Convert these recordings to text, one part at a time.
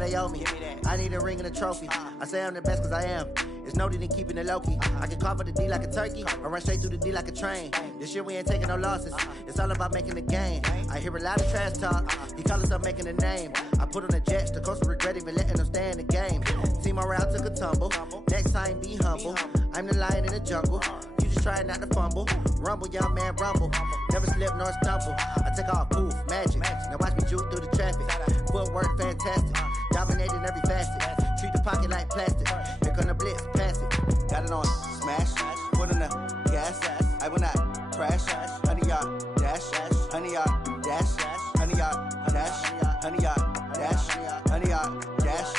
that they owe me. I need a ring and a trophy. I say I'm the best cause I am. It's no need in keeping it low-key. I can call for the D like a turkey, or run straight through the D like a train. This year we ain't taking no losses. It's all about making the game. I hear a lot of trash talk. He call himself making a name. I put on the Jets. The coach will regret even letting them stay in the game. Team morale took a tumble. Next time be humble. I'm the lion in the jungle. You just trying not to fumble. Rumble, young man, rumble. Never slip nor stumble. I take off, poof, magic. Now watch me juke through the traffic. Footwork fantastic. Dominating every facet. Treat the pocket like plastic. Here come the blitz, pass it. Got it on smash. Put in the gas. I will not crash. Honey yard dash. Honey yard dash. Honey yard dash. Honey yard dash. Honey yard dash.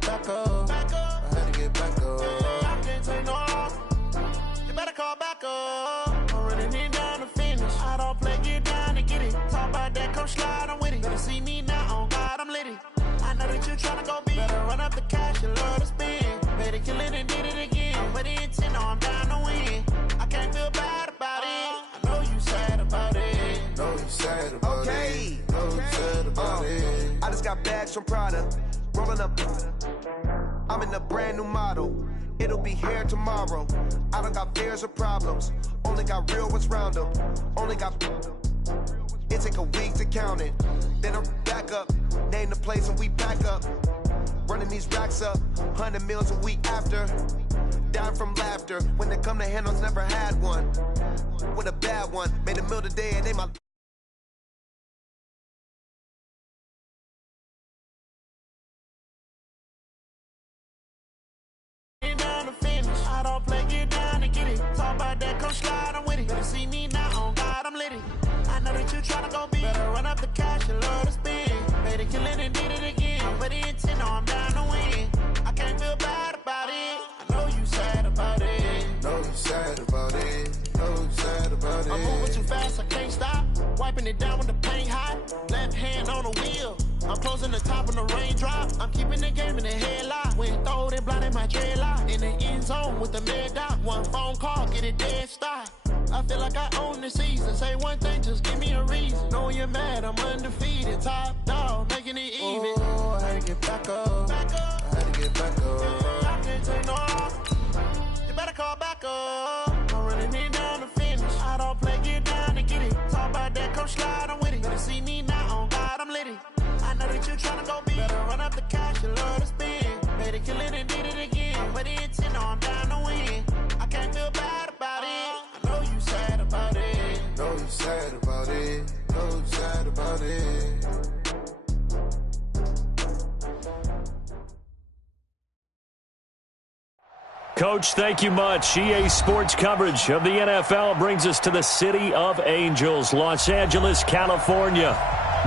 Back up. I had to get back up. I can't take no loss. You better call back up. I'm running it down to finish. I don't play, get down to get it. Talk about that, come slide, I'm with it. Better see me now, on God, I'm litty. I know that you tryna go big. Better run up the cash, you love to spend. Better kill it and did it again. But the intent, no, I'm down to win. I can't feel bad about it. I know you sad about it. Know you sad about it. Know you sad about it. I just got bags from Prada. Rolling up, I'm in a brand new model. It'll be here tomorrow. I don't got fears or problems. Only got real ones round them. Only got. It take a week to count it. Then I'm back up. Name the place and we back up. Running these racks up. 100 meals a week after. Down from laughter. When they come to handles, never had one. With a bad one. Made a meal today and they my. I don't play, get down and get it. Talk about that, come slide, I'm with it. Better see me now, on God, I'm litty. I know that you tryna go big. Better run up the cash, you love to spend. Better kill it and did it again. But the intent, no, I'm down to win. I can't feel bad about it. I know you sad about it. Know you sad about it. Know you sad about it. I'm moving too fast, I can't stop. Wiping it down with the paint hot. Left hand on the wheel. I'm closing the top of the raindrop. I'm keeping the game in the headlock. When throw it blind in my dreadlock. In the end zone with the mad dot. One phone call, get it dead stop. I feel like I own the season. Say one thing, just give me a reason. Know you're mad, I'm undefeated. Top dog, making it even. Oh, I had to get back up. I had to get back up. I can't take no loss. You better call back up. I'm running it down to finish. I don't play, get down to get it. Talk about that, come slide, I'm with it. Better see me now, on God, I'm litty. I know that you tryna go big. Better run up the cash, you love to spend. Better kill it and did it again. But the intent, no, I'm down to win. I can't feel bad about it. I know you sad about it. Know you sad about it. Know you sad about it. Coach, thank you much. EA Sports coverage of the NFL brings us to the City of Angels, Los Angeles, California.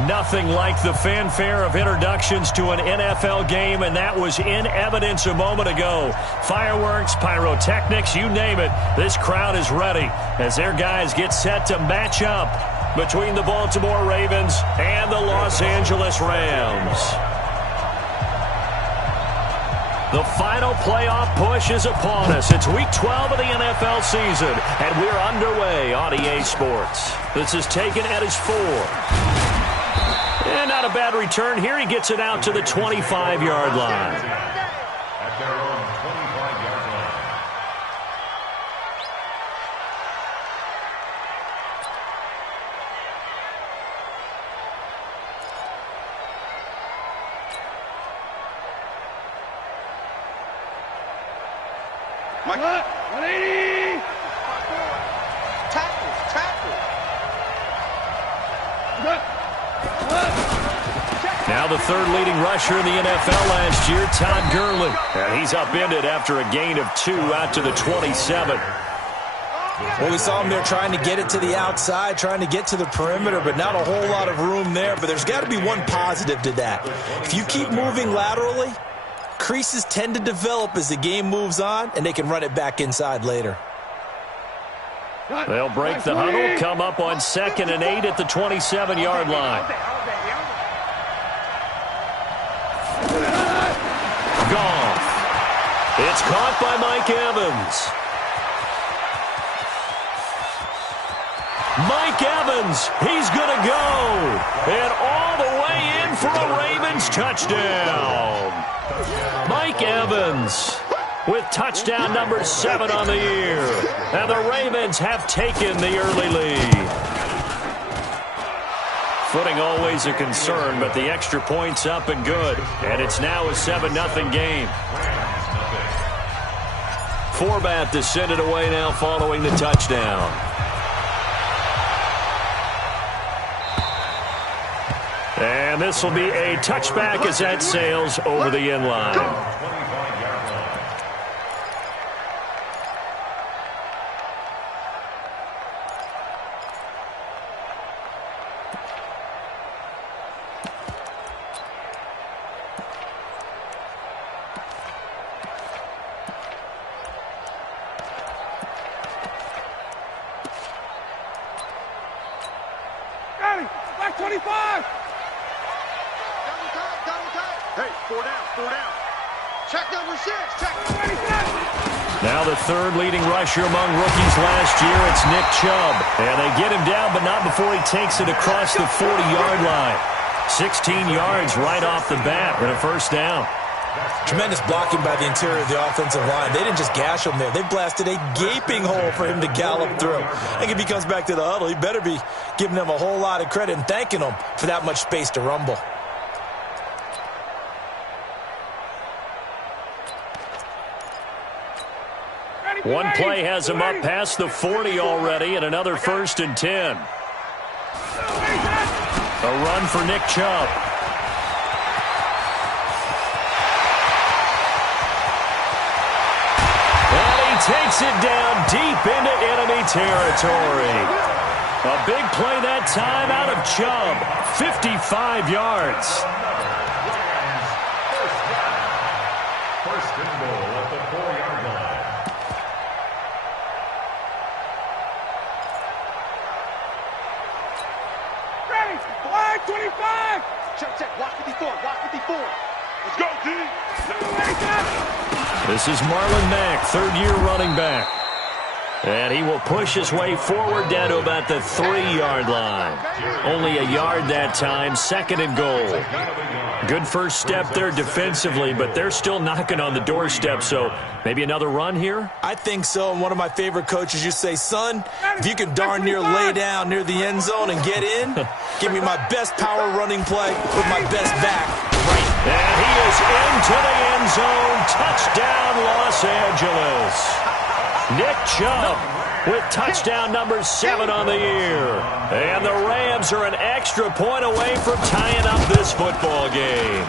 Nothing like the fanfare of introductions to an NFL game, and that was in evidence a moment ago. Fireworks, pyrotechnics, you name it. This crowd is ready as their guys get set to match up between the Baltimore Ravens and the Los Angeles Rams. The final playoff push is upon us. It's Week 12 of the NFL season, and we're underway on EA Sports. This is taken at his 4. And not a bad return here. He gets it out to the 25-yard line. At their own 25-yard line. Mike. 180. Tackle. Now the third leading rusher in the NFL last year, Todd Gurley. And he's upended after a gain of 2 out to the 27. Well, we saw him there trying to get it to the outside, trying to get to the perimeter, but not a whole lot of room there. But there's got to be one positive to that. If you keep moving laterally, creases tend to develop as the game moves on, and they can run it back inside later. They'll break the huddle, come up on 2nd and 8 at the 27-yard line. Goff. It's caught by Mike Evans. Mike Evans, he's going to go. And all the way in for a Ravens touchdown. Mike Evans with touchdown number 7 on the year. And the Ravens have taken the early lead. Footing always a concern, but the extra point's up and good. And it's now a 7-0 game. Forbat to send it away now following the touchdown. And this will be a touchback as that sails over the end line. Back 25. Hey, 4 down. Check number 6. Check. Now the third leading rusher among rookies last year, it's Nick Chubb. And they get him down, but not before he takes it across the 40-yard line. 16 yards right off the bat and a first down. Tremendous blocking by the interior of the offensive line. They didn't just gash him there. They blasted a gaping hole for him to gallop through. I think if he comes back to the huddle, he better be giving them a whole lot of credit and thanking them for that much space to rumble. One play has him up past the 40 already, and another 1st and 10. A run for Nick Chubb. Takes it down deep into enemy territory. A big play that time out of Chubb. 55 yards. First and goal at the 4-yard line. Ready. Flag 25. Check. Watch 54. Let's go, D. This is Marlon Mack, third-year running back. And he will push his way forward down to about the 3-yard line. Only a yard that time, 2nd and goal. Good first step there defensively, but they're still knocking on the doorstep, so maybe another run here? I think so. And one of my favorite coaches, you say, son, if you can darn near lay down near the end zone and get in, give me my best power running play with my best back. Right. And he is into the end zone. Touchdown, Los Angeles. Nick Chubb with touchdown number 7 on the year. And the Rams are an extra point away from tying up this football game.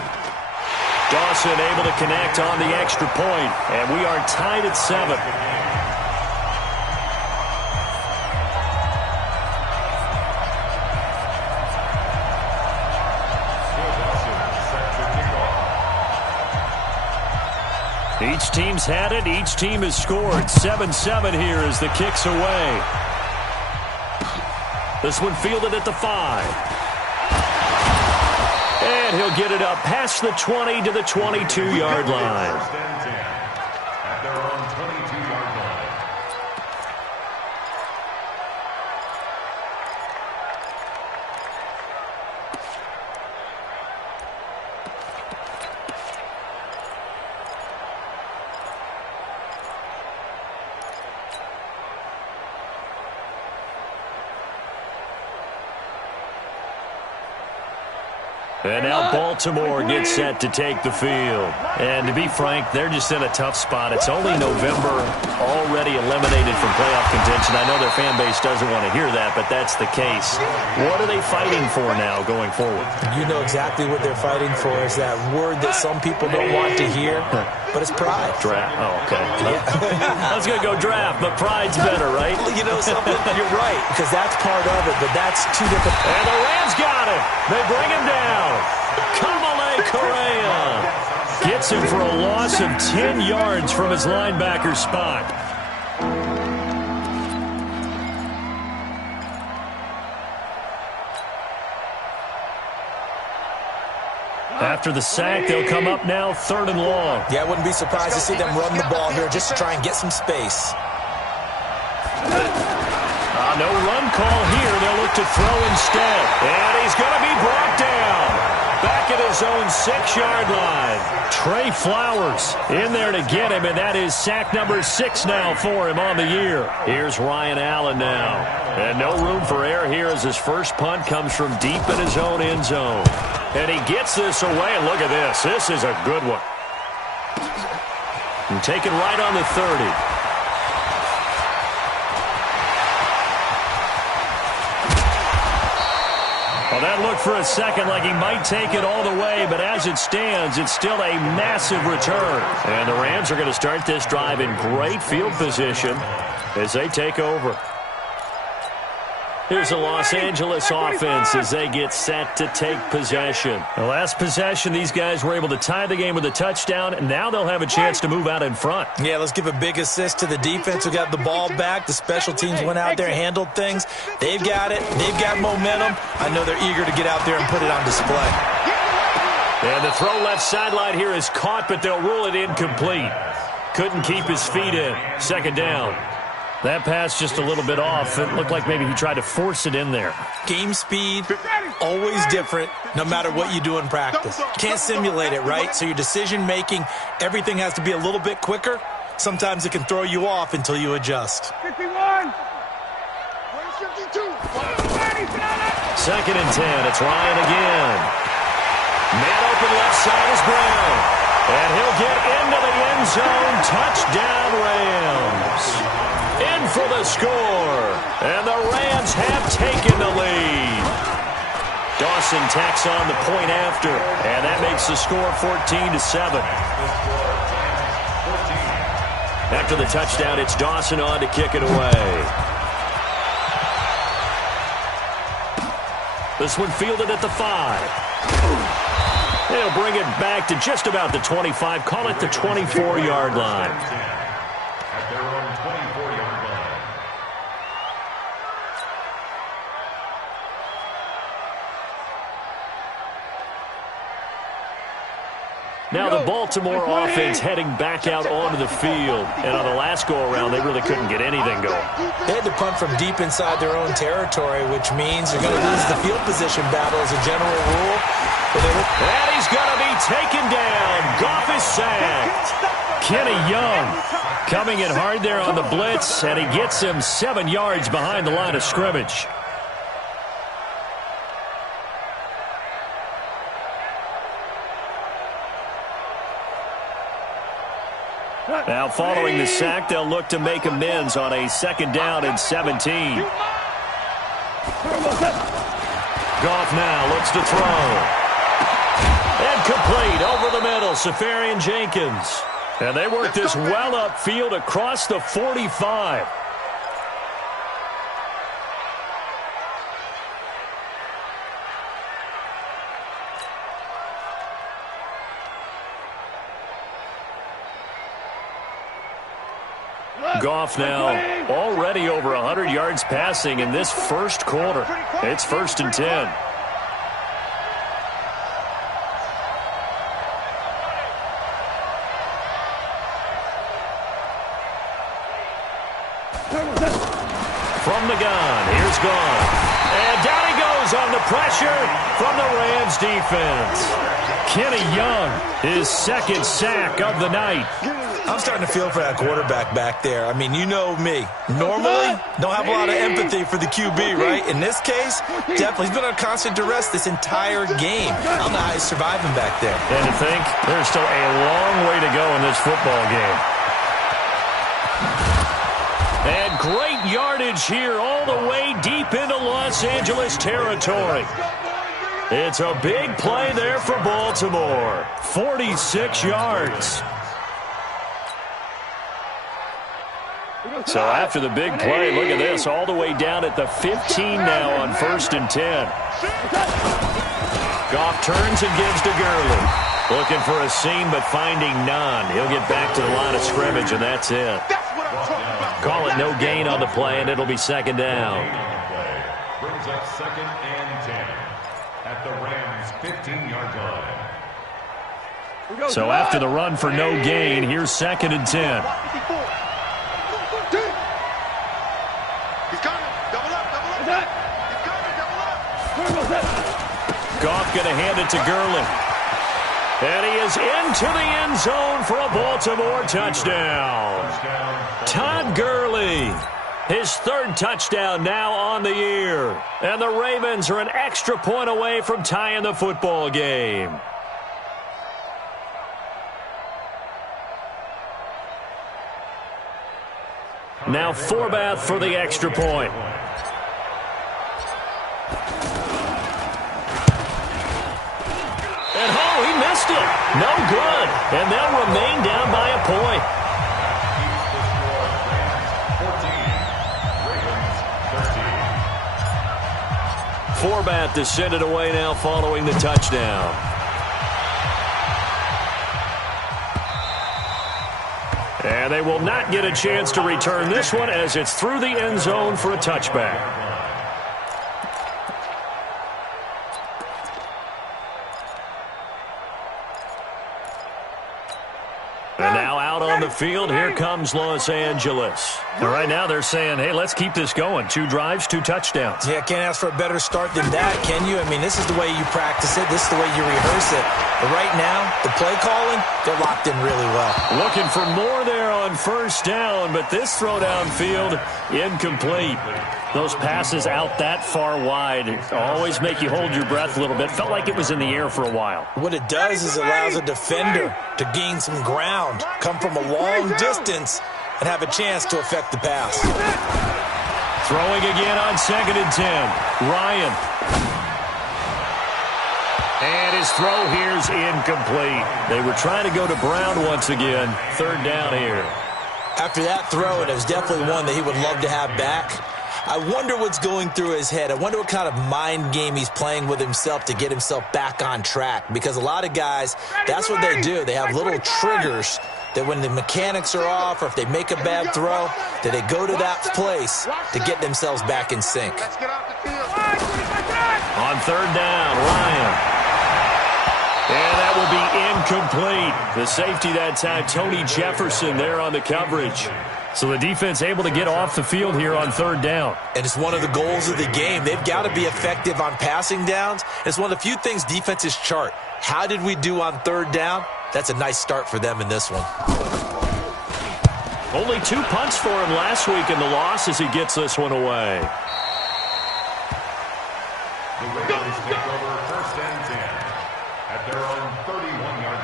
Dawson able to connect on the extra point, and we are tied at 7. Each team's had it. Each team has scored. 7-7 here as the kick's away. This one fielded at the 5. And he'll get it up past the 20 to the 22-yard line. First and 10 at their own 22-yard line. And now Baltimore gets set to take the field. And to be frank, they're just in a tough spot. It's only November, already eliminated from playoff contention. I know their fan base doesn't want to hear that, but that's the case. What are they fighting for now going forward? You know exactly what they're fighting for is that word that some people don't want to hear, but it's pride. Draft. Oh, okay. I was going to go draft, but pride's better, right? You know something? You're right, because that's part of it, but that's two different. And the Rams got it. They bring him down. Kamale Correa gets him for a loss of 10 yards from his linebacker spot. After the sack, they'll come up now 3rd and long. Yeah, I wouldn't be surprised to see them run the ball here just to try and get some space. No run call here. They'll look to throw instead. And he's going to be brought down. Back at his own 6-yard line. Trey Flowers in there to get him, and that is sack number 6 now for him on the year. Here's Ryan Allen now. And no room for error here as his first punt comes from deep in his own end zone. And he gets this away, and look at this. This is a good one. And taken right on the 30. Well, that looked for a second like he might take it all the way, but as it stands, it's still a massive return. And the Rams are going to start this drive in great field position as they take over. Here's the Los Angeles offense as they get set to take possession. The last possession, these guys were able to tie the game with a touchdown, and now they'll have a chance to move out in front. Yeah, let's give a big assist to the defense who got the ball back. The special teams went out there and handled things. They've got it. They've got momentum. I know they're eager to get out there and put it on display. And the throw left sideline here is caught, but they'll rule it incomplete. Couldn't keep his feet in. 2nd down. That pass just a little bit off. It looked like maybe he tried to force it in there. Game speed, always different, no matter what you do in practice. Can't simulate it, right? So your decision-making, everything has to be a little bit quicker. Sometimes it can throw you off until you adjust. 51. 2nd and 10. It's Ryan again. Man open left side is Brown. And he'll get into the end zone. Touchdown, Rams. In for the score. And the Rams have taken the lead. Dawson tacks on the point after. And that makes the score 14-7. After the touchdown, it's Dawson on to kick it away. This one fielded at the 5. They'll bring it back to just about the 25. Call it the 24-yard line. At their own 24-yard line. Now the Baltimore offense heading back out onto the field. And on the last go-around, they really couldn't get anything going. They had to punt from deep inside their own territory, which means you're going to lose the field position battle as a general rule. And he's going to be taken down. Goff is sacked. Kenny Young coming in hard there on the blitz, and he gets him 7 yards behind the line of scrimmage. Now following the sack, they'll look to make amends on a 2nd down and 17. Goff now looks to throw. And complete over the middle, Safarian Jenkins. And they work this well upfield across the 45. Goff now already over 100 yards passing in this first quarter. It's 1st and 10. From the gun, here's Goff. And down he goes on the pressure from the Rams defense. Kenny Young, his 2nd sack of the night. I'm starting to feel for that quarterback back there. I mean, you know me. Normally, don't have a lot of empathy for the QB, right? In this case, definitely. He's been under constant duress this entire game. I don't know how he's surviving back there. And to think, there's still a long way to go in this football game. And great yardage here all the way deep into Los Angeles territory. It's a big play there for Baltimore. 46 yards. So after the big play, look at this, all the way down at the 15 now on 1st and 10. Goff turns and gives to Gurley. Looking for a seam, but finding none. He'll get back to the line of scrimmage, and that's it. Call it no gain on the play, and it'll be 2nd down. Brings up 2nd and 10 at the Rams' 15-yard line. So after the run for no gain, here's 2nd and 10. Goff going to hand it to Gurley. And he is into the end zone for a Baltimore touchdown. Todd Gurley, his 3rd touchdown now on the year. And the Ravens are an extra point away from tying the football game. Now Forbath for the extra point. And he missed it. No good. And they'll remain down by a point. Forbath to send it away now following the touchdown. And they will not get a chance to return this one as it's through the end zone for a touchback. And now out on the field, here comes Los Angeles. And right now they're saying, hey, let's keep this going. 2 drives, 2 touchdowns. Yeah, can't ask for a better start than that, can you? I mean, this is the way you practice it. This is the way you rehearse it. But right now, the play calling, they're locked in really well. Looking for more there on 1st down, but this throw downfield, incomplete. Those passes out that far wide always make you hold your breath a little bit. Felt like it was in the air for a while. What it does is allows a defender to gain some ground, come from a long distance, and have a chance to affect the pass. Throwing again on 2nd and 10. Ryan. And his throw here's incomplete. They were trying to go to Brown once again. 3rd down here. After that throw, it was definitely one that he would love to have back. I wonder what's going through his head. I wonder what kind of mind game he's playing with himself to get himself back on track. Because a lot of guys, that's what they do. They have little triggers that when the mechanics are off or if they make a bad throw, that they go to that place to get themselves back in sync. On 3rd down, Ryan. And that will be incomplete. The safety that time, Tony Jefferson there on the coverage. So the defense able to get off the field here on 3rd down. And it's one of the goals of the game. They've got to be effective on passing downs. It's one of the few things defenses chart. How did we do on 3rd down? That's a nice start for them in this one. Only 2 punts for him last week in the loss as he gets this one away. The Ravens take over 1st and 10 at their own 31-yard line.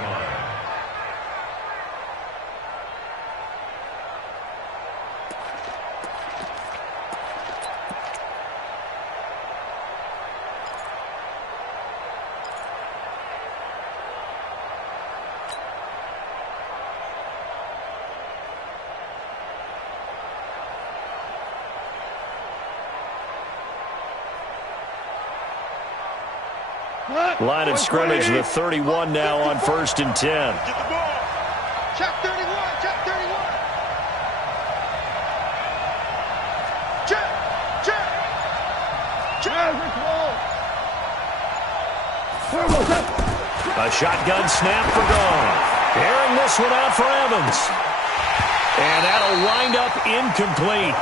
Line of scrimmage, the 31 now on 1st and 10. Get the ball. Check 31. Check 31. Check. Check. Check. A shotgun snap for Goff. Airing this one out for Evans. And that'll wind up incomplete.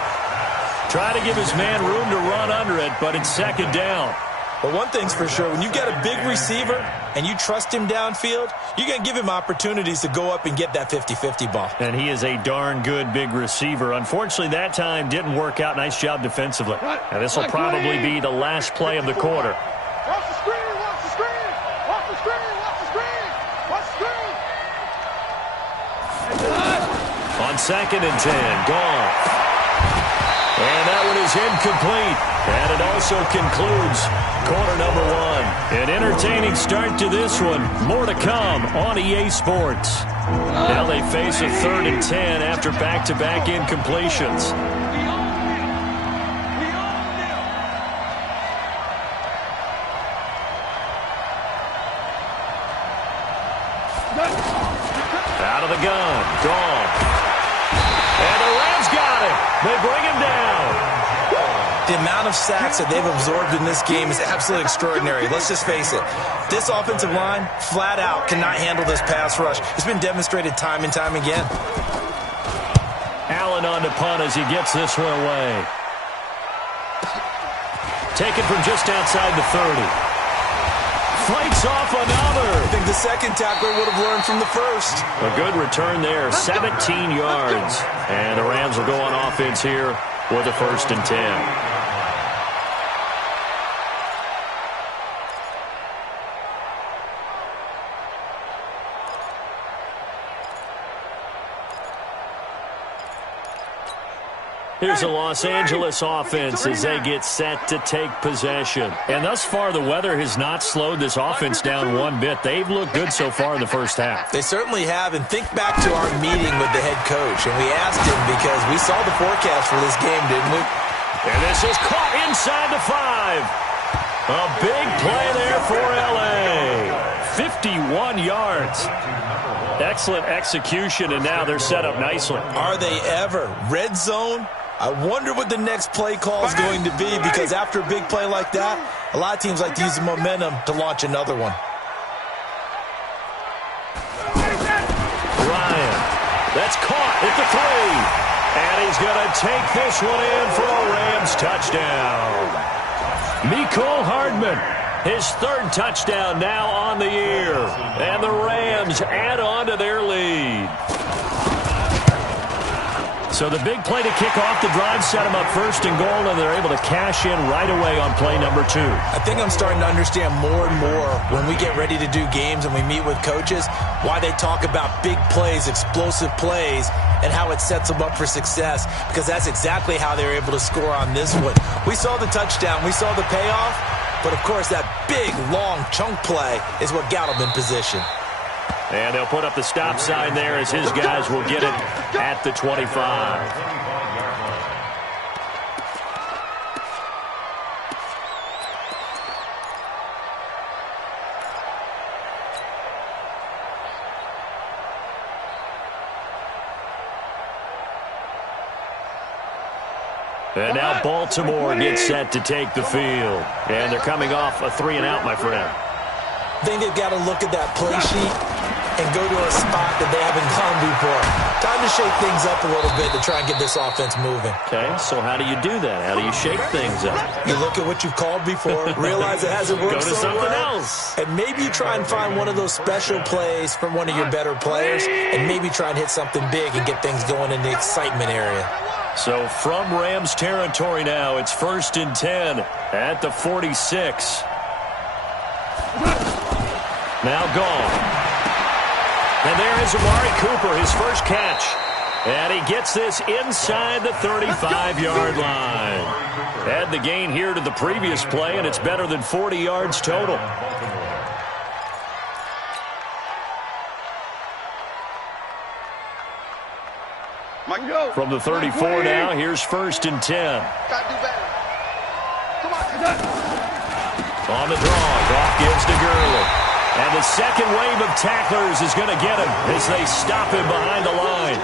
Try to give his man room to run under it, but it's 2nd down. But one thing's for sure, when you've got a big receiver and you trust him downfield, you're going to give him opportunities to go up and get that 50-50 ball. And he is a darn good big receiver. Unfortunately, that time didn't work out. Nice job defensively. And this will probably be the last play of the quarter. Watch the screen. Watch the screen. Watch the screen. Watch the screen. Watch the screen. On 2nd and 10, Goff. And that one is incomplete. And it also concludes quarter number 1. An entertaining start to this one. More to come on EA Sports. Now they face a 3rd and 10 after back-to-back incompletions. Out of the gun. Goff. And the Rams got it. They bring him down. The The amount of sacks that they've absorbed in this game is absolutely extraordinary. Let's just face it. This offensive line, flat out, cannot handle this pass rush. It's been demonstrated time and time again. Allen on the punt as he gets this one away. Taken from just outside the 30. Fights off another. I think the second tackler would have learned from the first. A good return there, 17 yards. And the Rams will go on offense here with a 1st and 10. Here's the Los Angeles offense as they get set to take possession. And thus far, the weather has not slowed this offense down one bit. They've looked good so far in the first half. They certainly have. And think back to our meeting with the head coach. And we asked him because we saw the forecast for this game, didn't we? And this is caught inside the 5. A big play there for L.A. 51 yards. Excellent execution, and now they're set up nicely. Are they ever? Red zone? I wonder what the next play call is going to be, because after a big play like that, a lot of teams like to use the momentum to launch another one. Ryan, that's caught at the 3. And he's going to take this one in for a Rams touchdown. Mecole Hardman, his 3rd touchdown now on the year. And the Rams add on to their lead. So the big play to kick off the drive set them up 1st and goal, and they're able to cash in right away on play number 2. I think I'm starting to understand more and more when we get ready to do games and we meet with coaches why they talk about big plays, explosive plays, and how it sets them up for success, because that's exactly how they were able to score on this one. We saw the touchdown. We saw the payoff. But, of course, that big, long chunk play is what got them in position. And they'll put up the stop sign there as his guys will get it at the 25. And now Baltimore gets set to take the field. And they're coming off a 3-and-out, my friend. I think they've got to look at that play sheet and go to a spot that they haven't gone before. Time to shake things up a little bit to try and get this offense moving. Okay, so how do you do that? How do you shake things up? You look at what you've called before, realize it hasn't worked so well. Go to something else. And maybe you try and find one of those special plays from one of your better players, and maybe try and hit something big and get things going in the excitement area. So from Rams territory now, it's 1st and 10 at the 46. Now gone. And there is Amari Cooper, his first catch. And he gets this inside the 35-yard line. Add the gain here to the previous play, and it's better than 40 yards total. From the 34 now, here's 1st and 10. On the draw, Goff gives to Gurley. And the second wave of tacklers is going to get him as they stop him behind the line.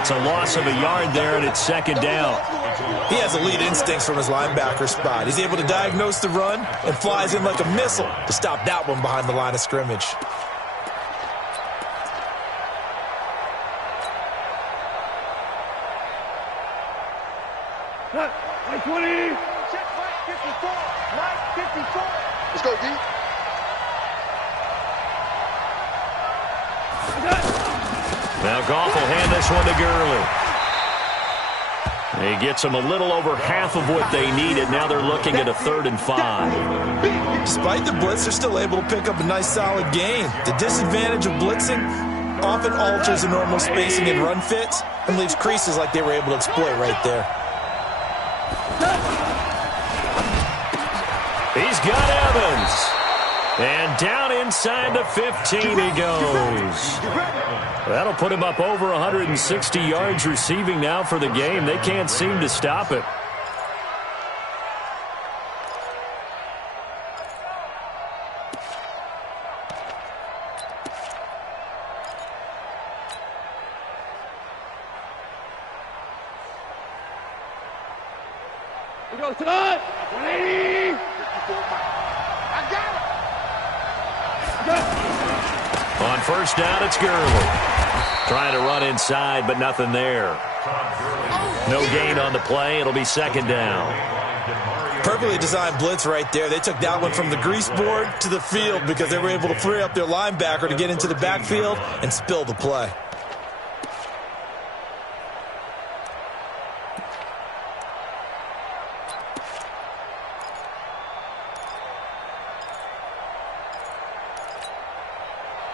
It's a loss of a yard there, and it's 2nd down. He has elite instincts from his linebacker spot. He's able to diagnose the run and flies in like a missile to stop that one behind the line of scrimmage. Line 20. Check line 54. Line 54. Let's go, D. Now Goff will hand this one to Gurley. He gets them a little over half of what they needed. Now they're looking at a 3rd and 5. Despite the blitz, they're still able to pick up a nice, solid gain. The disadvantage of blitzing often alters the normal spacing and run fits and leaves creases like they were able to exploit right there. He's got Evans. And down inside the 15 he goes. That'll put him up over 160 yards receiving now for the game. They can't seem to stop it. He goes to the 180. I got it. On first down, it's Gurley. Trying to run inside, but nothing there. No gain on the play. It'll be second down. Perfectly designed blitz right there. They took that one from the grease board to the field because they were able to free up their linebacker to get into the backfield and spill the play.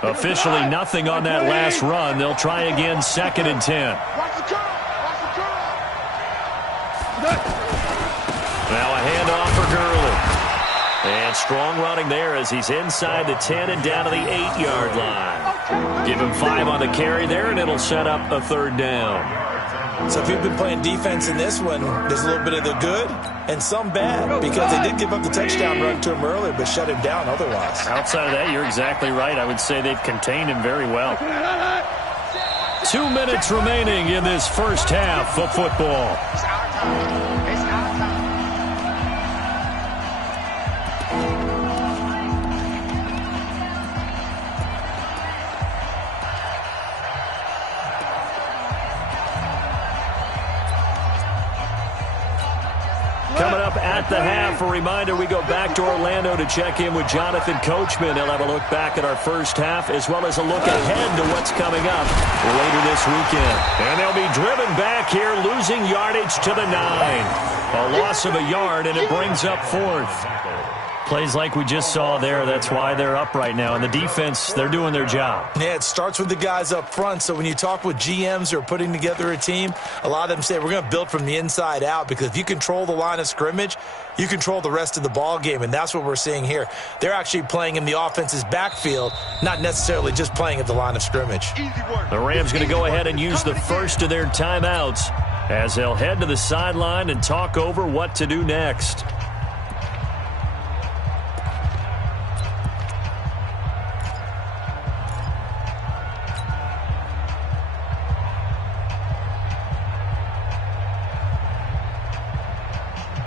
Officially nothing on that last run. They'll try again, second and 10. Watch the curl. Watch the curl. Now a handoff for Gurley. And strong running there as he's inside the 10 and down to the 8-yard line. Give him 5 on the carry there, and it'll set up a third down. So if you've been playing defense in this one, there's a little bit of the good and some bad because they did give up the touchdown run to him earlier but shut him down otherwise. Outside of that, you're exactly right. I would say they've contained him very well. 2 minutes remaining in this first half of football. It's our time. It's our time. Coming up at the half, a reminder, we go back to Orlando to check in with Jonathan Coachman. He'll have a look back at our first half as well as a look ahead to what's coming up later this weekend. And they'll be driven back here, losing yardage to the 9. A loss of a yard, and it brings up fourth. Plays like we just saw there, that's why they're up right now. And the defense, they're doing their job. Yeah, it starts with the guys up front. So when you talk with GMs who are putting together a team, a lot of them say we're going to build from the inside out because if you control the line of scrimmage, you control the rest of the ball game, and that's what we're seeing here. They're actually playing in the offense's backfield, not necessarily just playing at the line of scrimmage. The Rams going to go ahead and use the first of their timeouts as they'll head to the sideline and talk over what to do next.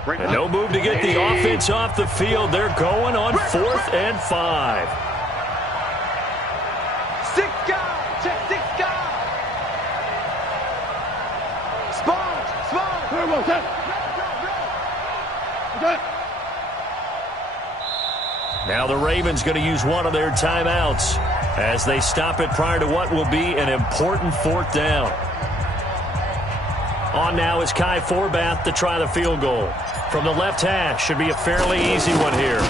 And no move to get the offense off the field. They're going on 4th and 5. 6 guys. Check 6 guys. Sponge. Now the Ravens going to use one of their timeouts as they stop it prior to what will be an important 4th down. On now is Kai Forbath to try the field goal. From the left hash, should be a fairly easy one here.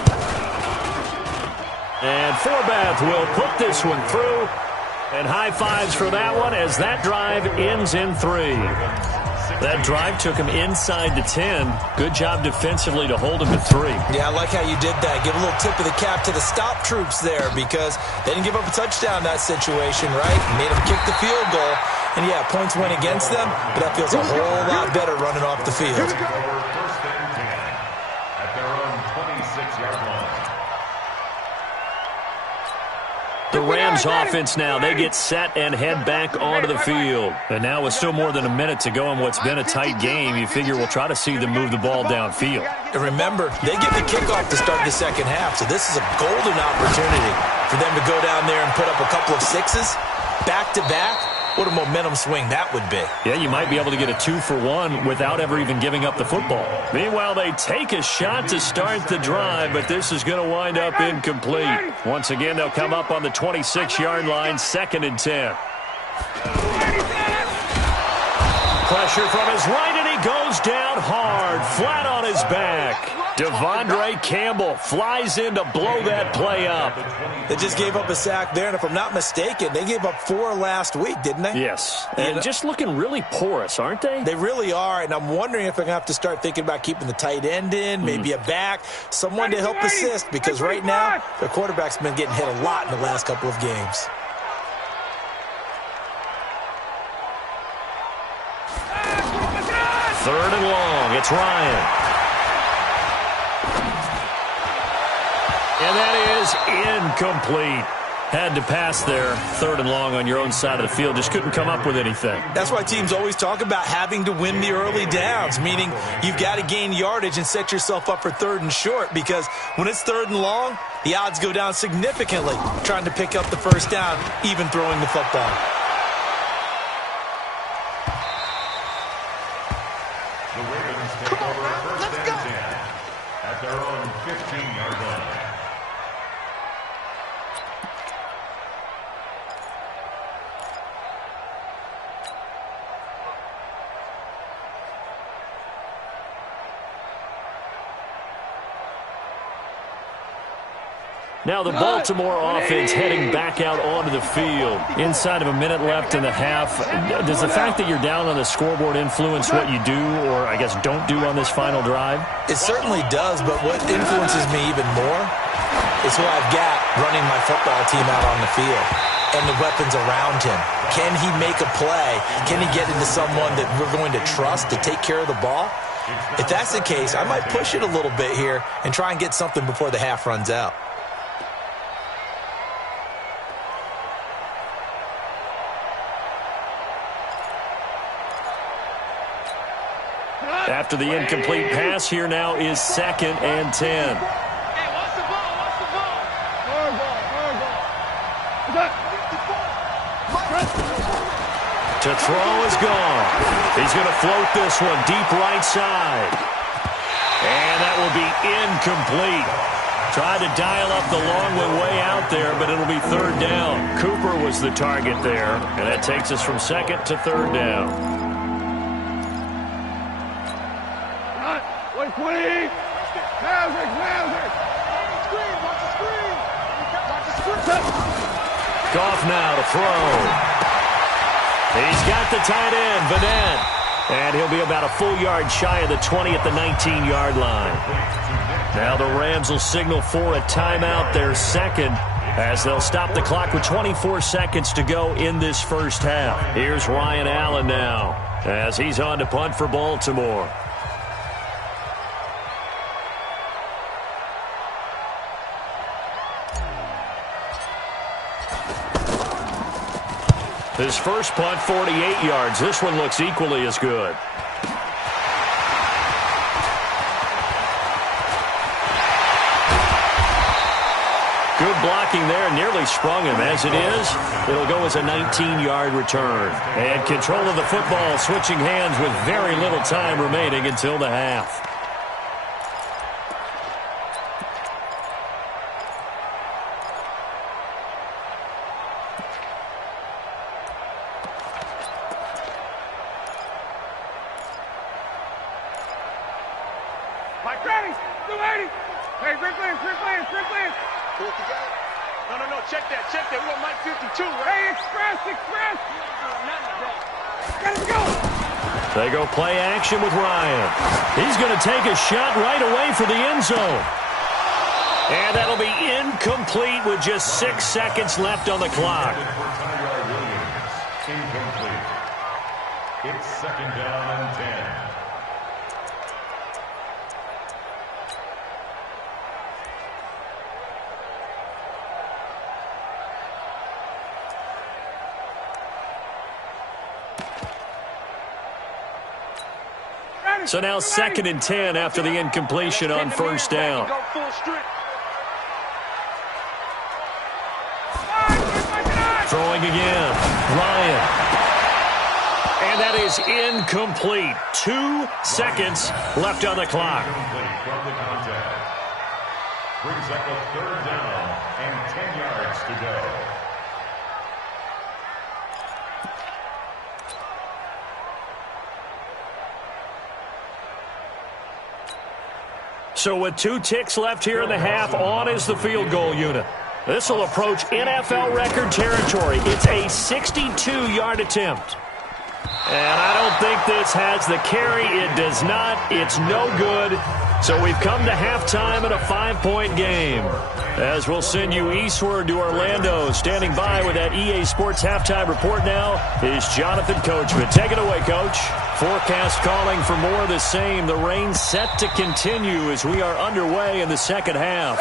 And Forbath will put this one through. And high fives for that one as that drive ends in 3. That drive took him inside the 10. Good job defensively to hold him to 3. Yeah, I like how you did that. Give a little tip of the cap to the stop troops there because they didn't give up a touchdown in that situation, right? Made them kick the field goal. And, yeah, points went against them, but that feels a whole lot better running off the field. First and 10 at their own 26-yard line. The Rams offense now, they get set and head back onto the field. And now with still more than a minute to go in what's been a tight game, you figure we'll try to see them move the ball downfield. And remember, they get the kickoff to start the second half, so this is a golden opportunity for them to go down there and put up a couple of 6s back-to-back. What a momentum swing that would be. Yeah, you might be able to get a 2-for-1 without ever even giving up the football. Meanwhile, they take a shot to start the drive, but this is going to wind up incomplete. Once again, they'll come up on the 26-yard line, 2nd and 10. Pressure from his right, and he goes down hard, flat on his back. Devondre Campbell flies in to blow that play up. They just gave up a sack there, and if I'm not mistaken, they gave up 4 last week, didn't they? Yes, and just looking really porous, aren't they? They really are, and I'm wondering if they're going to have to start thinking about keeping the tight end in, maybe a back, someone to help assist, because right now, their quarterback's been getting hit a lot in the last couple of games. Third and long, it's Ryan. And that is incomplete. Had to pass there, 3rd and long on your own side of the field. Just couldn't come up with anything. That's why teams always talk about having to win the early downs, meaning you've got to gain yardage and set yourself up for 3rd and short, because when it's 3rd and long, the odds go down significantly trying to pick up the first down, even throwing the football. The Ravens take over 1st and 10 at their own 15-yard line. Now the Baltimore offense heading back out onto the field. Inside of a minute left in the half. Does the fact that you're down on the scoreboard influence what you do, or I guess don't do on this final drive? It certainly does, but what influences me even more is who I've got running my football team out on the field and the weapons around him. Can he make a play? Can he get into someone that we're going to trust to take care of the ball? If that's the case, I might push it a little bit here and try and get something before the half runs out. After the incomplete pass, here now is 2nd and 10. Hey, watch the ball, watch the ball. To throw is gone. He's going to float this one deep right side. And that will be incomplete. Tried to dial up the long one way out there, but it'll be 3rd down. Cooper was the target there, and that takes us from 2nd to 3rd down. 20. Now, screen, watch the screen. Watch the screen. Goff now to throw. He's got the tight end, Vanette. And he'll be about a full yard shy of the 20 at the 19-yard line. Now the Rams will signal for a timeout, their 2nd, as they'll stop the clock with 24 seconds to go in this first half. Here's Ryan Allen now as he's on to punt for Baltimore. His first punt, 48 yards. This one looks equally as good. Good blocking there, nearly sprung him. As it is, it'll go as a 19-yard return. And control of the football switching hands with very little time remaining until the half. They go play action with Ryan. He's going to take a shot right away for the end zone. And that'll be incomplete with just 6 seconds left on the clock. Incomplete. It's 2nd down and 10. So now 2nd and 10 after the incompletion on first down. Throwing again. Ryan. And that is incomplete. 2 seconds left on the clock. From the contact. Brings up a 3rd down and 10 yards to go. So with 2 ticks left here in the half, on is the field goal unit. This will approach NFL record territory. It's a 62-yard attempt. And I don't think this has the carry. It does not. It's no good. So we've come to halftime in a 5-point game. As we'll send you eastward to Orlando. Standing by with that EA Sports halftime report now is Jonathan Coachman. Take it away, Coach. Forecast calling for more of the same. The rain set to continue as we are underway in the second half.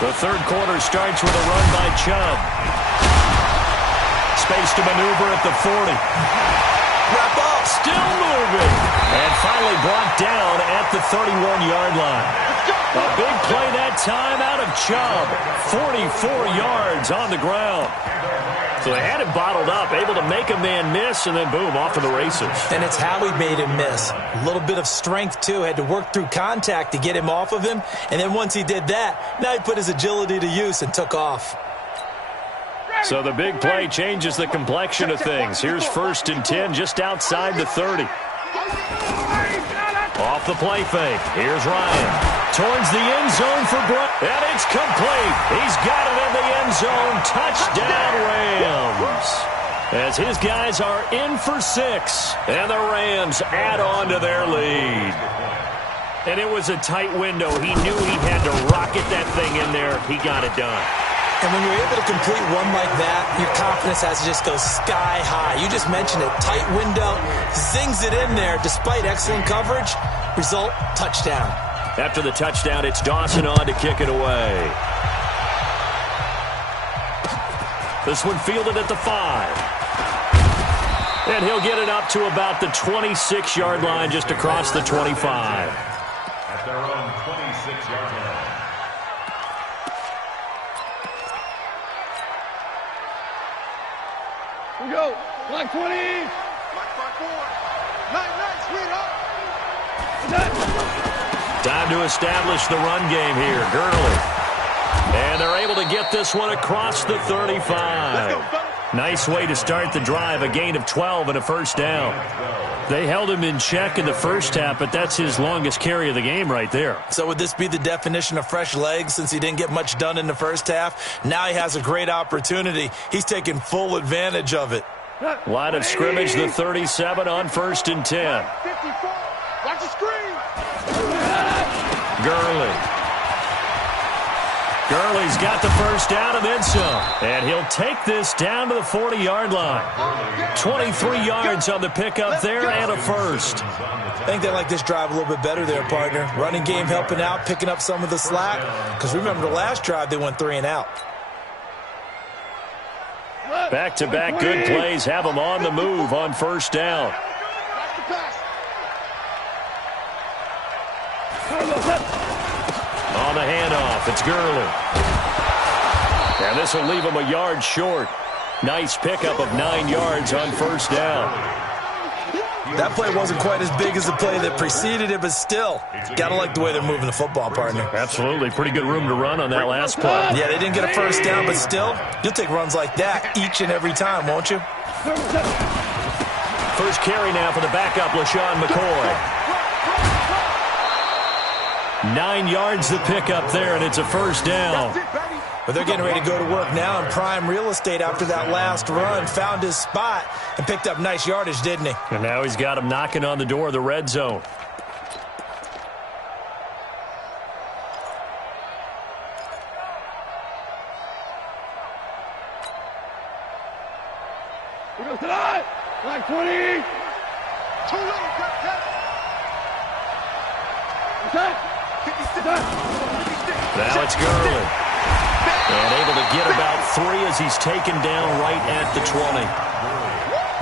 The third quarter starts with a run by Chubb. Space to maneuver at the 40. Wrap up. Still moving. And finally brought down at the 31-yard line. A big play that time out of Chubb. 44 yards on the ground. So they had him bottled up, able to make a man miss, and then boom, off to the races. And it's how he made him miss. A little bit of strength, too. Had to work through contact to get him off of him. And then once he did that, now he put his agility to use and took off. So the big play changes the complexion of things. Here's 1st and 10 just outside the 30. Off the play fake. Here's Ryan. Towards the end zone for Brown. And it's complete. He's got it in the end zone. Touchdown Rams. As his guys are in for 6. And the Rams add on to their lead. And it was a tight window. He knew he had to rocket that thing in there. He got it done. And when you're able to complete one like that, your confidence has to just go sky high. You just mentioned it. Tight window, zings it in there despite excellent coverage. Result, touchdown. After the touchdown, it's Dawson on to kick it away. This one fielded at the 5. And he'll get it up to about the 26-yard line, just across the 25. At their own 26-yard line. We go. Black 20. Black front forward. Night, sweetheart. Time to establish the run game here. Gurley. And they're able to get this one across the 35. Nice way to start the drive. A gain of 12 and a first down. They held him in check in the first half, but that's his longest carry of the game right there. So would this be the definition of fresh legs since he didn't get much done in the first half? Now he has a great opportunity. He's taking full advantage of it. Line of scrimmage, the 37 on 1st and 10. 54. Watch the screen. Gurley. Gurley's got the first down and then some. And he'll take this down to the 40-yard line. 23 yards on the pickup there and a first. I think they like this drive a little bit better there, partner. Running game helping out, picking up some of the slack. Because remember, the last drive they went 3 and out. Back-to-back good plays have them on the move on first down. On the handoff, it's Gurley. And this will leave him a yard short. Nice pickup of 9 yards on first down. That play wasn't quite as big as the play that preceded it, but still, gotta like the way they're moving the football, partner. Absolutely. Pretty good room to run on that last play. Yeah, they didn't get a first down, but still, you'll take runs like that each and every time, won't you? First carry now for the backup, LaShawn McCoy. 9 yards the pickup there, and it's a first down. But they're getting ready to go to work now in prime real estate after that last run. Found his spot and picked up nice yardage, didn't he? And now he's got him knocking on the door of the red zone. We go tonight. Black 20. Too little, cut. Now it's Gurley. And able to get about 3 as he's taken down right at the 20.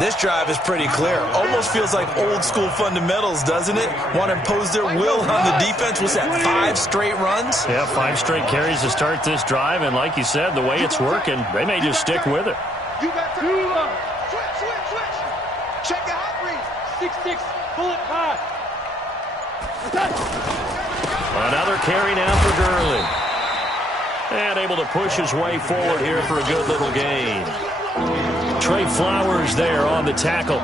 This drive is pretty clear. Almost feels like old school fundamentals, doesn't it? Want to impose their will on the defense. Was that 5 straight runs? Yeah, 5 straight carries to start this drive. And like you said, the way it's working, they may just stick with it. You got to switch. Check the hot read. 6-6. Bullet high. Another carry now for Gurley. And able to push his way forward here for a good little gain. Trey Flowers there on the tackle.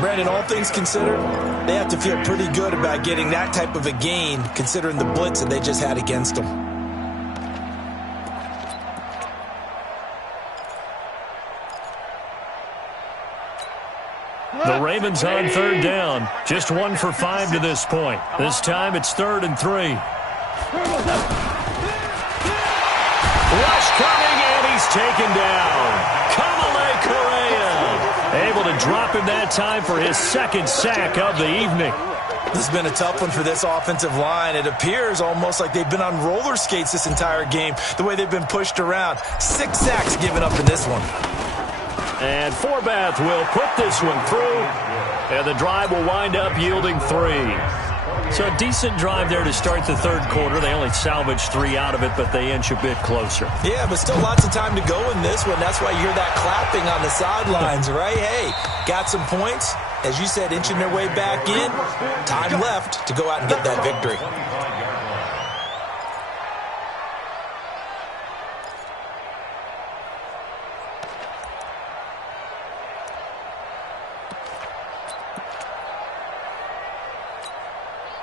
Brandon, all things considered, they have to feel pretty good about getting that type of a gain, considering the blitz that they just had against them. The Ravens on third down. Just 1 for 5 to this point. This time it's 3rd and 3. Rush coming, and he's taken down. Kamale Correa able to drop him that time for his 2nd sack of the evening. This has been a tough one for this offensive line. It appears almost like they've been on roller skates this entire game, the way they've been pushed around. 6 sacks given up in this one. And Forbath will put this one through, and the drive will wind up yielding 3. So a decent drive there to start the third quarter. They only salvaged 3 out of it, but they inch a bit closer. Yeah, but still lots of time to go in this one. That's why you hear that clapping on the sidelines, right? Hey, got some points. As you said, inching their way back in. Time left to go out and get that victory.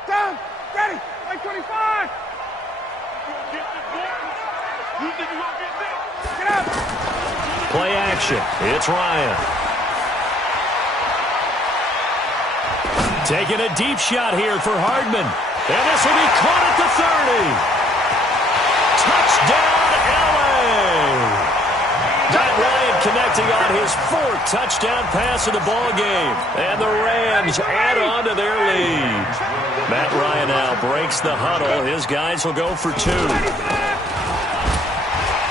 Down, ready, like 25. Get up. Play action. It's Ryan. Taking a deep shot here for Hardman. And this will be caught at the 30. Touchdown, L.A. Matt Ryan connecting on his 4th touchdown pass of the ball game. And the Rams add on to their lead. Matt Ryan now breaks the huddle. His guys will go for 2.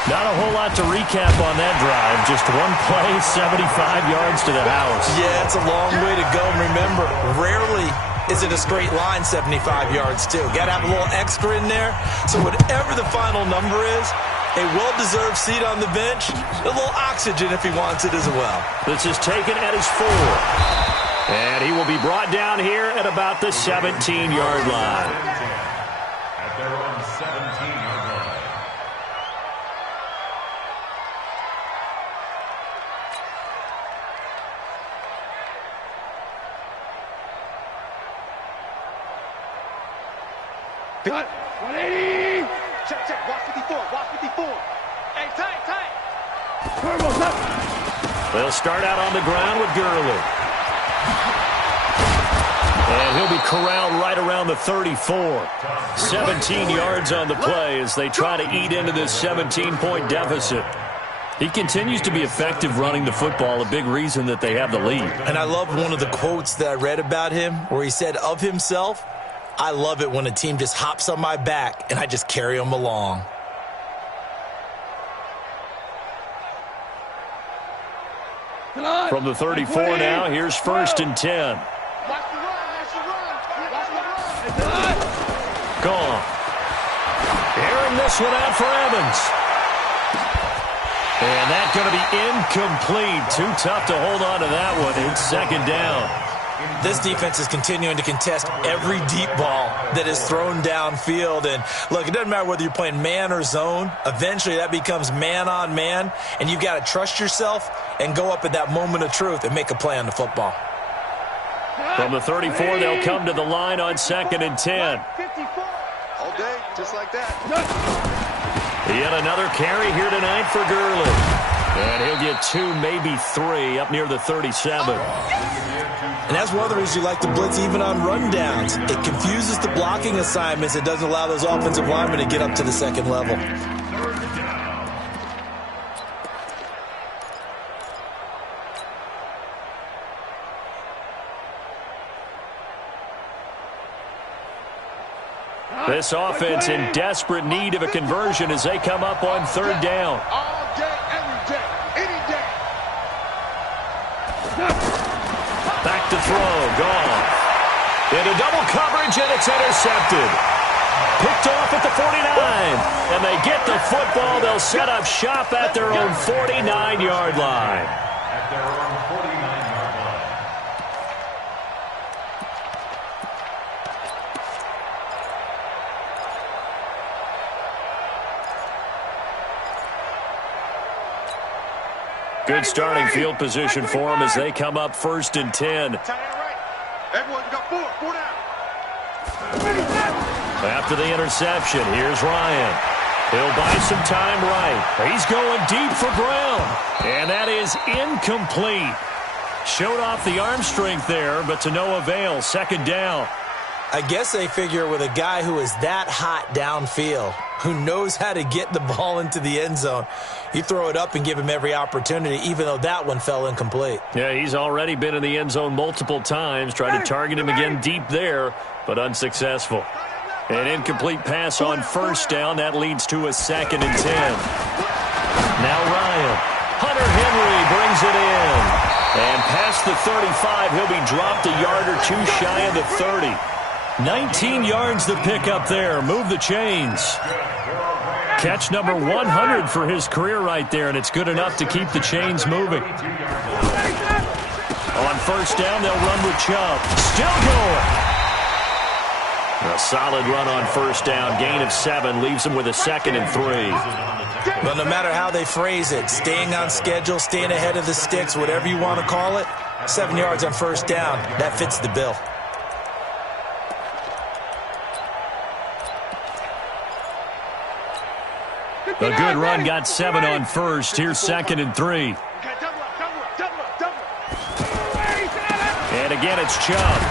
Not a whole lot to recap on that drive. Just one play, 75 yards to the house. Yeah, it's a long way to go. Remember, rarely is it a straight line 75 yards, too. Got to have a little extra in there. So whatever the final number is, a well-deserved seat on the bench, a little oxygen if he wants it as well. This is taken at his 4. And he will be brought down here at about the 17-yard line. At their own 17-yard line. Cut. 180. Check, check. Watch 54. Watch 54. Hey, tight. Turbo, tight. They'll start out on the ground with Gurley. And he'll be corralled right around the 34. 17 yards on the play as they try to eat into this 17-point deficit. He continues to be effective running the football, a big reason that they have the lead. And I love one of the quotes that I read about him where he said of himself, I love it when a team just hops on my back and I just carry them along. From the 34 now, here's 1st and 10. Gone. Airing this one out for Evans. And that's going to be incomplete. Too tough to hold on to that one. It's 2nd down. This defense is continuing to contest every deep ball that is thrown downfield. And, look, it doesn't matter whether you're playing man or zone. Eventually, that becomes man-on-man, and you've got to trust yourself and go up at that moment of truth and make a play on the football. From the 34, they'll come to the line on 2nd and 10. 54. All day, just like that. Yet another carry here tonight for Gurley. And he'll get 2, maybe 3, up near the 37. And that's one of the reasons you like to blitz even on rundowns. It confuses the blocking assignments. It doesn't allow those offensive linemen to get up to the 2nd level. This offense in desperate need of a conversion as they come up on 3rd down. All day, every day, any day. Back to throw, gone. Into double coverage, and it's intercepted. Picked off at the 49, and they get the football. They'll set up shop at their own 49-yard line. At their own 49-yard line. Good starting field position for them as they come up 1st and 10. Everyone got 4 down. After the interception, here's Ryan. He'll buy some time right. He's going deep for Brown. And that is incomplete. Showed off the arm strength there, but to no avail. 2nd down. I guess they figure with a guy who is that hot downfield, who knows how to get the ball into the end zone, you throw it up and give him every opportunity, even though that one fell incomplete. Yeah, he's already been in the end zone multiple times, tried to target him again deep there, but unsuccessful. An incomplete pass on first down. That leads to a 2nd and 10. Now Ryan. Hunter Henry brings it in. And past the 35, he'll be dropped a yard or two shy of the 30. 19 yards to pick up there. Move the chains. Catch number 100 for his career right there, and it's good enough to keep the chains moving. On first down, they'll run with Chubb. Still going. A solid run on first down. Gain of 7 leaves them with a 2nd and 3. Well, no matter how they phrase it, staying on schedule, staying ahead of the sticks, whatever you want to call it, 7 yards on first down, that fits the bill. A good run got 7 on first. Here's 2nd and 3. And again, it's Chubb.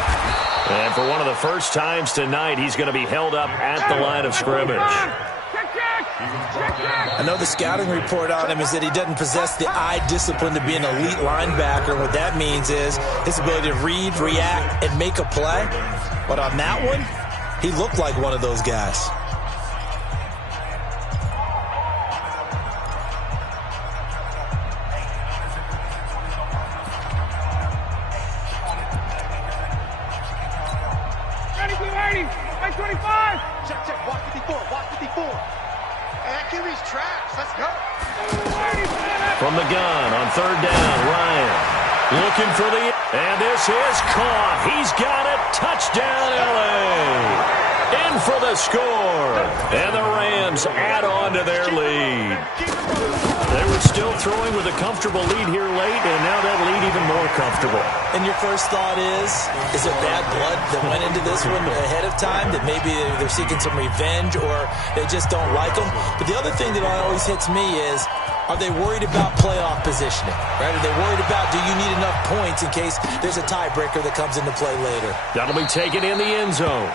And for one of the first times tonight, he's going to be held up at the line of scrimmage. I know the scouting report on him is that he doesn't possess the eye discipline to be an elite linebacker. And what that means is his ability to read, react, and make a play. But on that one, he looked like one of those guys. From the gun on third down, Ryan looking for the, and this is caught. He's got it. Touchdown, L.A. In for the score. And the Rams add on to their lead. They were still throwing with a comfortable lead here late, and now that lead even more comfortable. And your first thought is there bad blood that went into this one ahead of time, that maybe they're seeking some revenge or they just don't like them? But the other thing that always hits me is, are they worried about playoff positioning? Right? Are they worried about, do you need enough points in case there's a tiebreaker that comes into play later? That'll be taken in the end zone.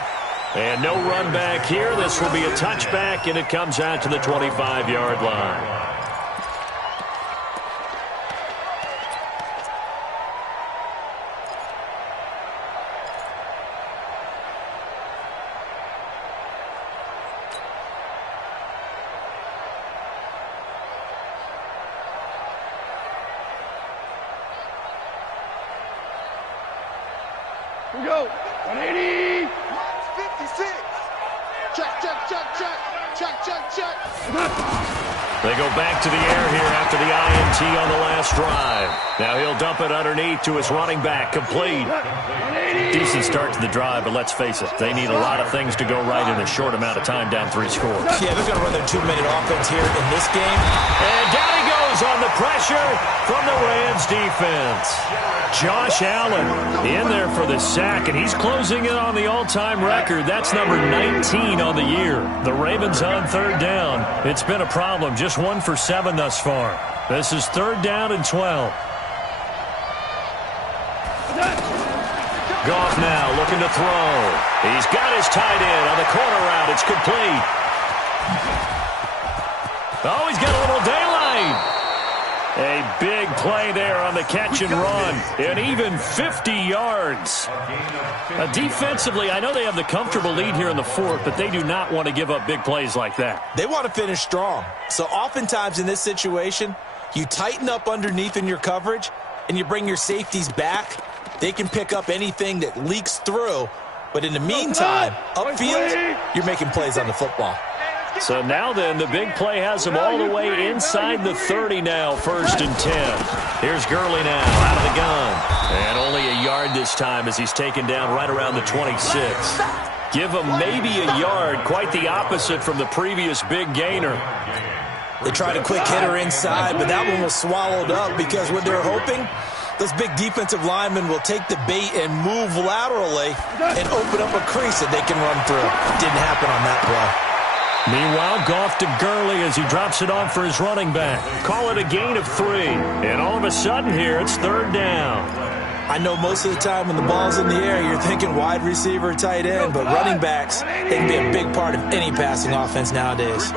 And no run back here. This will be a touchback, and it comes out to the 25-yard line. Here we go. 180. 56. Check. They go back to the air here after the INT on the last drive. Now he'll dump it underneath to his running back. Complete. Decent start to the drive, but let's face it, they need a lot of things to go right in a short amount of time, down 3 scores. Yeah, they're going to run their 2-minute offense here in this game. And down he goes on the pressure from the Rams defense. Josh Allen in there for the sack, and he's closing in on the all-time record. That's number 19 on the year. The Ravens on third down. It's been a problem. Just 1 for 7 thus far. This is 3rd down and 12. Goff now looking to throw. He's got his tight end on the corner route. It's complete. Oh, he's got a little daylight. A big play there on the catch and run. And even 50 yards. Defensively, I know they have the comfortable lead here in the 4th, but they do not want to give up big plays like that. They want to finish strong. So oftentimes in this situation, you tighten up underneath in your coverage, and you bring your safeties back. They can pick up anything that leaks through. But in the meantime, upfield, you're making plays on the football. So now then, the big play has them all the way inside the 30 now, 1st and 10. Here's Gurley now out of the gun. And only a yard this time as he's taken down right around the 26. Give him maybe a yard, quite the opposite from the previous big gainer. They tried a quick hitter inside, but that one was swallowed up because what they're hoping, those big defensive linemen will take the bait and move laterally and open up a crease that they can run through. Didn't happen on that play. Meanwhile, Goff to Gurley as he drops it off for his running back. Call it a gain of 3. And all of a sudden here, it's 3rd down. I know most of the time when the ball's in the air, you're thinking wide receiver, tight end, but running backs, they can be a big part of any passing offense nowadays.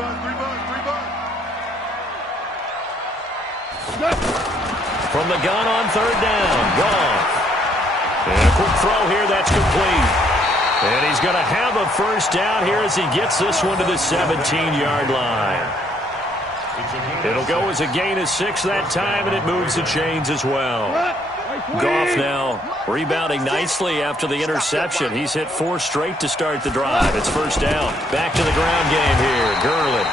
From the gun on third down, Goff. And a quick throw here, that's complete. And he's going to have a first down here as he gets this one to the 17-yard line. It'll go as a gain of 6 that time, and it moves the chains as well. Goff now rebounding nicely after the interception. He's hit 4 straight to start the drive. It's first down. Back to the ground game here. Gurley.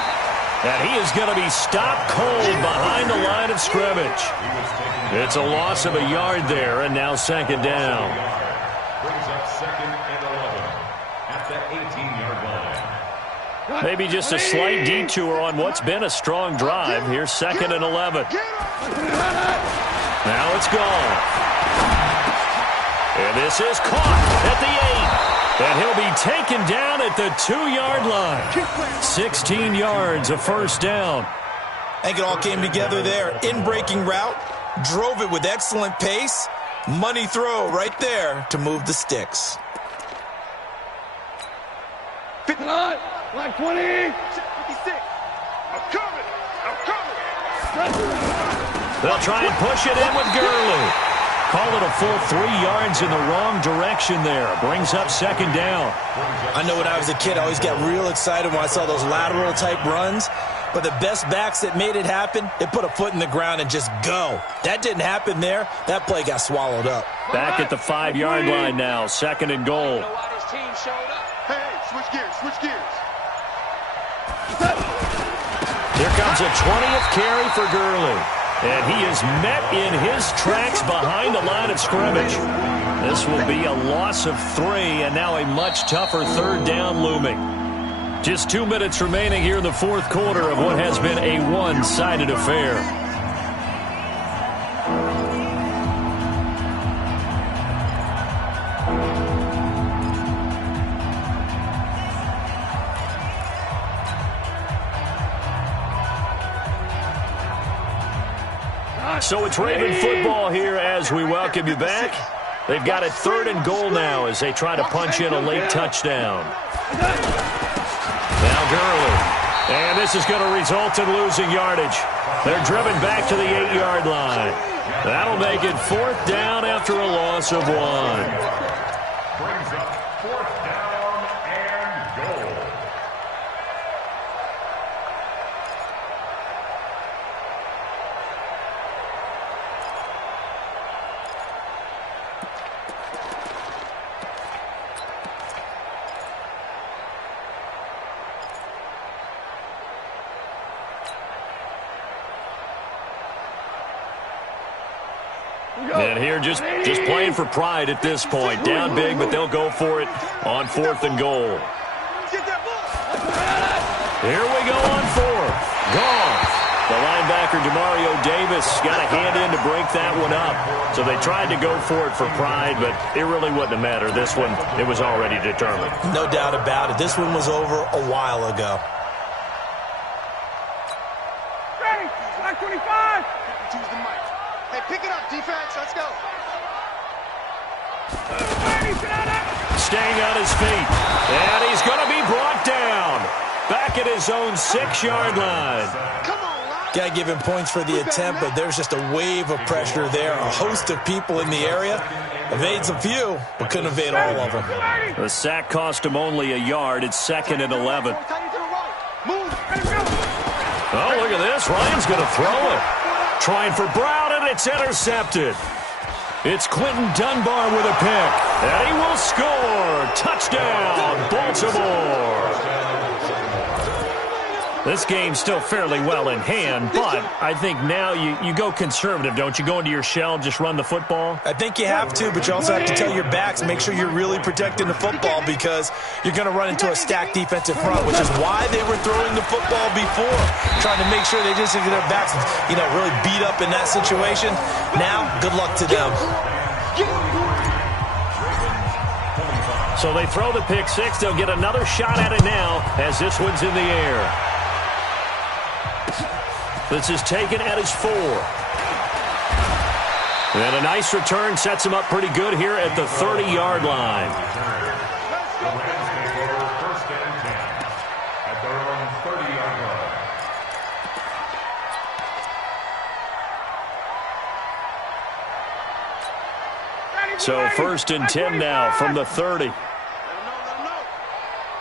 And he is going to be stopped cold behind the line of scrimmage. It's a loss of a yard there, and now second down. Brings up second and 11 at the 18-yard line. Maybe just a slight detour on what's been a strong drive. Here's second and 11. Now it's gone. And this is caught at the 8. And he'll be taken down at the 2-yard line. 16 yards, a first down. I think it all came together there. In-breaking route, drove it with excellent pace. Money throw right there to move the sticks. 59, like 20, 56. I'm coming. They'll try and push it in with Gurley. Call it a full 3 yards in the wrong direction there. Brings up second down. I know when I was a kid, I always got real excited when I saw those lateral-type runs. But the best backs that made it happen, they put a foot in the ground and just go. That didn't happen there. That play got swallowed up. Back at the 5-yard line now. Second and goal. Hey, switch gears. Here comes a 20th carry for Gurley. And he is met in his tracks behind the line of scrimmage. This will be a loss of 3, and now a much tougher third down looming. Just 2 minutes remaining here in the fourth quarter of what has been a one-sided affair. So it's Raven football here as we welcome you back. They've got it third and goal now as they try to punch in a late touchdown. Now Gurley. And this is going to result in losing yardage. They're driven back to the 8-yard line. That'll make it fourth down after a loss of 1. Brings up fourth down and goal. And here just playing for pride at this point. Down big, but they'll go for it on fourth and goal. Here we go on fourth. Goff. The linebacker, Demario Davis, got a hand in to break that one up. So they tried to go for it for pride, but it really wouldn't have mattered. This one, it was already determined. No doubt about it. This one was over a while ago. Ready, like 25. Choose the mic. Hey, pick it up, defense. Let's go. Staying on his feet. And he's going to be brought down. Back at his own 6-yard line. Come on, Got to give him points for the attempt, but there's just a wave of pressure there. A host of people in the area. Evades a few, but couldn't evade all of them. The sack cost him only a yard. It's second and 11. Oh, look at this. Ryan's going to throw it. Trying for Brown, and it's intercepted. It's Quentin Dunbar with a pick. And he will score. Touchdown, Baltimore. This game's still fairly well in hand, but I think now you go conservative, don't you? Go into your shell, just run the football? I think you have to, but you also have to tell your backs, make sure you're really protecting the football because you're going to run into a stacked defensive front, which is why they were throwing the football before, trying to make sure they just get their backs, really beat up in that situation. Now, good luck to them. So they throw the pick six. They'll get another shot at it now as this one's in the air. This is taken at his 4. And a nice return sets him up pretty good here at the 30-yard line. The Rams take over 1st and 10 at their own 30-yard line. So 1st and 10 now from the 30.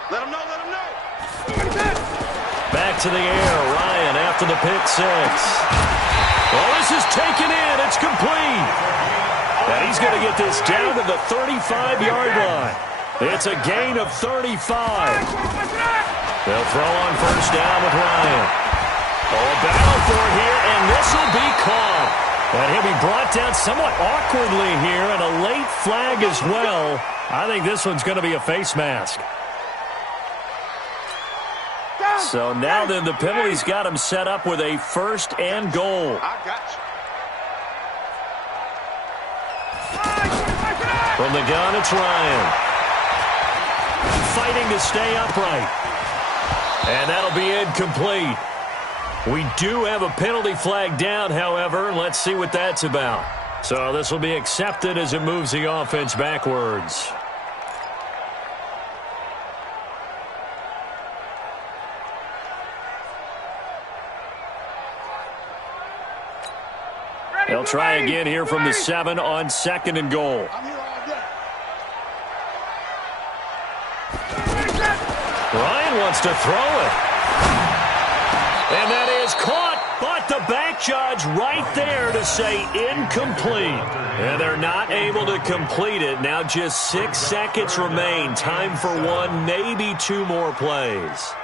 Let him know. Back to the air. Ryan after the pick six. Well, this is taken in. It's complete. And he's going to get this down to the 35-yard line. It's a gain of 35. They'll throw on 1st down with Ryan. Oh, a battle for it here, and this will be caught. And he'll be brought down somewhat awkwardly here, and a late flag as well. I think this one's going to be a face mask. So now then the penalty's got him set up with a 1st and goal. I got you. From the gun, it's Ryan. Fighting to stay upright. And that'll be incomplete. We do have a penalty flag down, however. Let's see what that's about. So this will be accepted as it moves the offense backwards. They'll try again here from the 7 on 2nd and goal. Ryan wants to throw it. And that is caught, but the back judge right there to say incomplete. And they're not able to complete it. Now just 6 seconds remain. Time for one, maybe 2 more plays.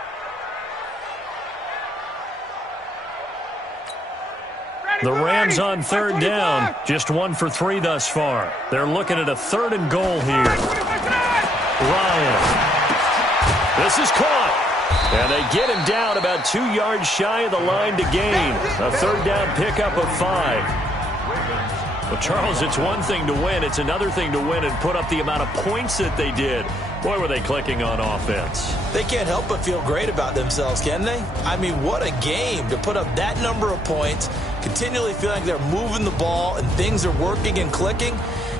The Rams on 3rd down, just 1 for 3 thus far. They're looking at a 3rd and goal here. Ryan. This is caught. And they get him down about 2 yards shy of the line to gain. A 3rd down pickup of 5. Well, Charles, it's one thing to win. It's another thing to win and put up the amount of points that they did. Boy, were they clicking on offense. They can't help but feel great about themselves, can they? I mean, what a game to put up that number of points, continually feeling like they're moving the ball and things are working and clicking.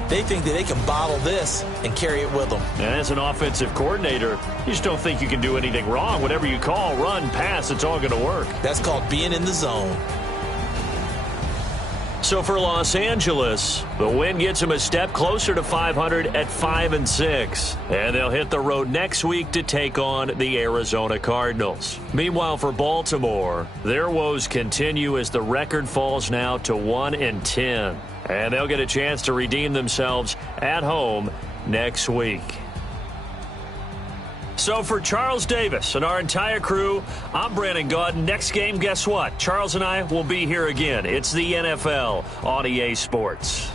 They think that they can bottle this and carry it with them. And as an offensive coordinator, you just don't think you can do anything wrong. Whatever you call, run, pass, it's all going to work. That's called being in the zone. So for Los Angeles, the win gets them a step closer to 500 at 5-6. And they'll hit the road next week to take on the Arizona Cardinals. Meanwhile, for Baltimore, their woes continue as the record falls now to 1-10. And they'll get a chance to redeem themselves at home next week. So for Charles Davis and our entire crew, I'm Brandon Gaudin. Next game, guess what? Charles and I will be here again. It's the NFL on EA Sports.